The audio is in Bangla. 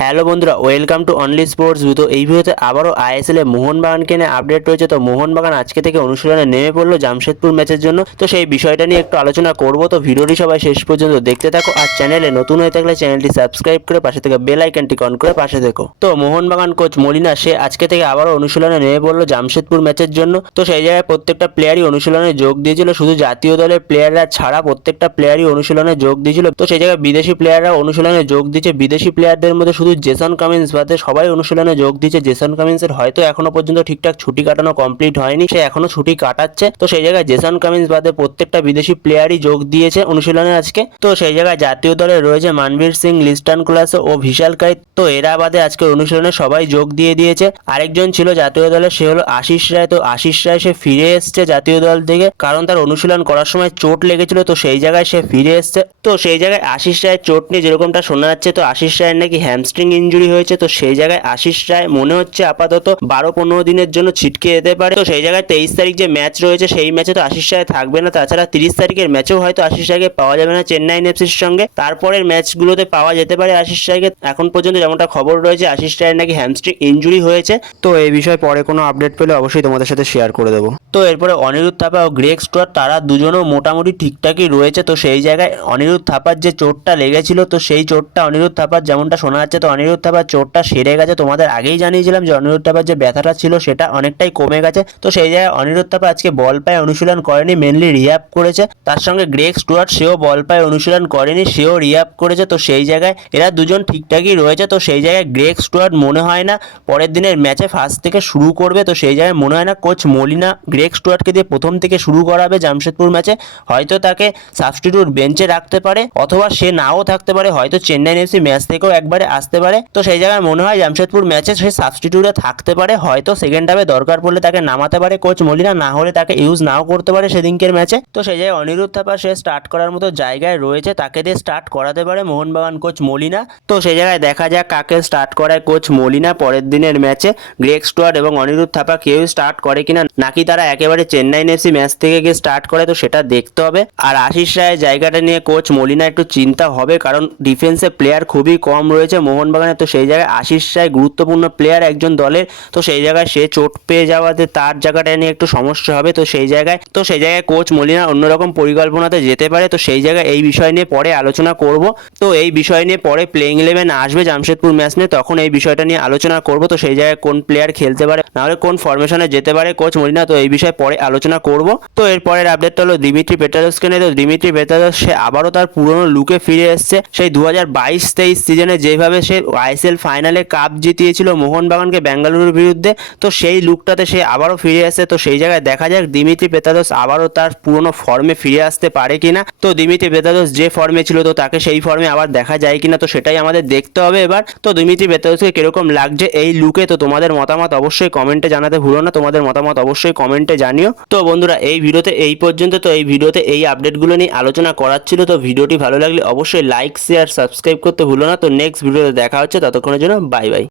হ্যালো বন্ধুরা, ওয়েলকাম টু অনলি স্পোর্টস তো এই ভিডিওতে আবারও আইএসএল এ মোহনবাগানকে নিয়ে আপডেট রয়েছে। তো মোহনবাগান আজকে থেকে অনুশীলনে নেমে পড়ল জামশেদপুর ম্যাচের জন্য। তো সেই বিষয়টা নিয়ে একটু আলোচনা করব। তো ভিডিওটি সবাই শেষ পর্যন্ত দেখতে থাকো আর চ্যানেলে নতুন হয়ে থাকলে চ্যানেলটি সাবস্ক্রাইব করে পাশে থেকে বেল আইকনটি অন করে পাশে দেখো তো মোহনবাগান কোচ মলিনা, সে আজকে থেকে আবারও অনুশীলনে নেমে পড়ল জামশেদপুর ম্যাচের জন্য। তো সেই জায়গায় প্রত্যেকটা প্লেয়ারই অনুশীলনে যোগ দিয়েছিল। শুধু জাতীয় দলের প্লেয়াররা ছাড়া প্রত্যেকটা প্লেয়ারই অনুশীলনে যোগ দিয়েছিল। তো সেই জায়গায় বিদেশি প্লেয়াররা অনুশীলনে যোগ দিয়েছে। বিদেশি প্লেয়ারদের মধ্যে শুধু জেসন কামিন্স বাদে সবাই অনুশীলনে যোগ দিয়েছে। জেসন কামিন্সের হয়তো এখনও পর্যন্ত ঠিকঠাক ছুটি কাটানো কমপ্লিট হয়নি। সে এখনও ছুটি কাটাচ্ছে। তো সেই জায়গায় জেসন কামিন্স বাদে প্রত্যেকটা বিদেশি প্লেয়ারই যোগ দিয়েছে অনুশীলনে আজকে। তো সেই জায়গায় জাতীয় দলে রয়েছে মানবীর সিং, লিস্টান ক্লাসে ও ভিশাল কাইত। তো এরা বাদে আজকে অনুশীলনে সবাই যোগ দিয়ে দিয়েছে। আরেকজন ছিল জাতীয় দলে, সে হলো আশিস রায়। তো আশিস রায় সে ফিরে এসছে জাতীয় দল থেকে। কারণ তার অনুশীলন করার সময় চোট লেগেছিল, তো সেই জায়গায় সে ফিরে এসছে। তো সেই জায়গায় আশিস রায়ের চোট নিয়ে যেরকমটা শোনা যাচ্ছে, তো আশিস রায়ের নাকি হ্যামস্ট্রিং ইনজুরি হয়েছে, তো সেই জায়গায় আশিস রায় মনে হচ্ছে আপাতত বারো পনেরো দিনের জন্য ছিটকে যেতে পারে। তো সেই জায়গায় তেইশ তারিখ যে ম্যাচ রয়েছে, সেই ম্যাচে তো আশিস রায় থাকবে না। তাছাড়া তিরিশ তারিখের ম্যাচেও হয়তো আশিস রায়কে পাওয়া যাবে না চেন্নাই এফসির সঙ্গে। তারপরের ম্যাচগুলোতে পাওয়া যেতে পারে আশিস রায়কে। এখন পর্যন্ত যেমনটা খবর রয়েছে, আশিস রায়ের নাকি হ্যামস্ট্রিং ইঞ্জুরি হয়েছে। তো এই বিষয়ে পরে কোনো আপডেট পেলে অবশ্যই তোমাদের সাথে শেয়ার করে দেবো। তো এরপরে অনিরুদ্ধ থাপা ও গ্রেক স্টুয়ার্ট, তারা দুজনও মোটামুটি ঠিকঠাকই রয়েছে। তো সেই জায়গায় অনিরুদ্ধ থাপার যে চোটটা লেগেছিল, তো সেই চোটটা অনিরুদ্ধ থাপার যেমনটা শোনা যাচ্ছে, তো অনিরুদ্ধ থাপার চোটটা সেরে গেছে। তোমাদের আগেই জানিয়েছিলাম যে অনিরুদ্ধ থাপার যে ব্যথাটা ছিল, সেটা অনেকটাই কমে গেছে। তো সেই জায়গায় অনিরুদ্ধ থাপা আজকে বল পায়ে অনুশীলন করেনি মেনলি রিহ্যাব করেছে। তার সঙ্গে গ্রেক স্টুয়ার্ট, সেও বল পায়ে অনুশীলন করেনি, সেও রিহ্যাব করেছে। তো সেই জায়গায় এরা দুজন ঠিকঠাকই রয়েছে। তো সেই জায়গায় গ্রেক স্টুয়ার্ট মনে হয় না পরের দিনের ম্যাচে ফার্স্ট থেকে শুরু করবে। তো সেই জায়গায় মনে হয় না কোচ মলিনা গ্রেক স্টুয়ার্টকে দিয়ে প্রথম থেকে শুরু করাবে জামশেদপুর ম্যাচে। হয়তো তাকে সাবস্টিটিউট বেঞ্চে রাখতে পারে, অথবা সে নাও থাকতে পারে, হয়তো চেন্নাই এফসি ম্যাচ থেকেও একবারে আসতে পারে। তো সেই জায়গায় মনে হয় জামশেদপুর ম্যাচে সে সাবস্টিটিউটে থাকতে পারে, হয়তো সেকেন্ড হাফে দরকার পড়লে তাকে নামাতে পারে। কোচ মলিনা না হলে তাকে ইউজ নাও করতে পারে সেদিনকের ম্যাচে। তো সেই জায়গায় অনিরুদ্ধ থাপা, সে স্টার্ট করার মতো জায়গায় রয়েছে, তাকে দিয়ে স্টার্ট করাতে পারে মোহনবাগান কোচ মলিনা। তো সেই জায়গায় দেখা যাক কাকে স্টার্ট করায় কোচ মলিনা পরের দিনের ম্যাচে। গ্রেক স্টুয়ার্ট এবং অনিরুদ্ধ থাপা কেউ স্টার্ট করে কিনা, নাকি তারা একেবারে চেন্নাই এফসি ম্যাচ থেকে গিয়ে স্টার্ট করে, তো সেটা দেখতে হবে। আর আশিস রায়ের জায়গাটা নিয়ে কোচ মলিনা একটু চিন্তা হবে, কারণ ডিফেন্সে প্লেয়ার খুবই কম রয়েছে মোহনবাগানে, তো সেই জায়গায় আশিস রায় গুরুত্বপূর্ণ প্লেয়ার একজন দলের, তো সেই জায়গায় সে চোট পেয়ে যাওয়াতে তার জায়গাটা নিয়ে একটু সমস্যা হবে। তো সেই জায়গায়, তো সেই জায়গায় কোচ মলিনা অন্যরকম পরিকল্পনাতে যেতে পারে, তো সেই জায়গায় এই বিষয় নিয়ে পরে আলোচনা করব। তো এই বিষয় নিয়ে পরে প্লেইং ইলেভেন আসবে জামশেদপুর ম্যাচ নিয়ে, তখন এই বিষয়টা নিয়ে আলোচনা করব। তো সেই জায়গায় কোন প্লেয়ার খেলতে পারে, নাহলে কোন ফরমেশনে যেতে পারে কোচ মলিনা, তো এই বিষয়ে পরে আলোচনা করব। তো এর পরের আপডেটটা হলো দিমিত্রি পেটারসকে নিয়ে। তো দিমিত্রি পেটারস, সে আবারও তার পুরনো লুকে ফিরে এসছে। সেই দু হাজার বাইশ তেইশ সিজনে যেভাবে সে আইএসএল ফাইনালে কাপ জিতিয়েছিল মোহনবাগানকে বেঙ্গালুরুর বিরুদ্ধে, তো সেই লুকটাতে সে আবারও ফিরে আসে। তো সেই জায়গায় দেখা যাক দিমিত্রি পেতাদোস আবারও তার পুরনো ফর্মে ফিরে আসতে পারে কিনা। তো দিমিত্রি পেতাদোস যে ফর্মে ছিল, তো তাকে সেই ফর্মে আবার দেখা যায় কিনা। তো সেটাই আমাদের দেখতে হবে এবার। তো দিমিত্রি পেতাদোসকে কীরকম লাগছে এই লুকে তো তোমাদের মতামত অবশ্যই কমেন্টে জানাতে ভুলো না। তোমাদের মতামত অবশ্যই কমেন্টে জানিও। তো বন্ধুরা, এই ভিডিওতে এই পর্যন্ত। তো এই ভিডিওতে এই আপডেটগুলো নিয়ে আলোচনা করার ছিল। তো ভিডিওটি ভালো লাগলে অবশ্যই লাইক শেয়ার সাবস্ক্রাইব করতে ভুলো না। তো নেক্সট ভিডিওতে দেখা হচ্ছে। ততক্ষণের জন্য বাই বাই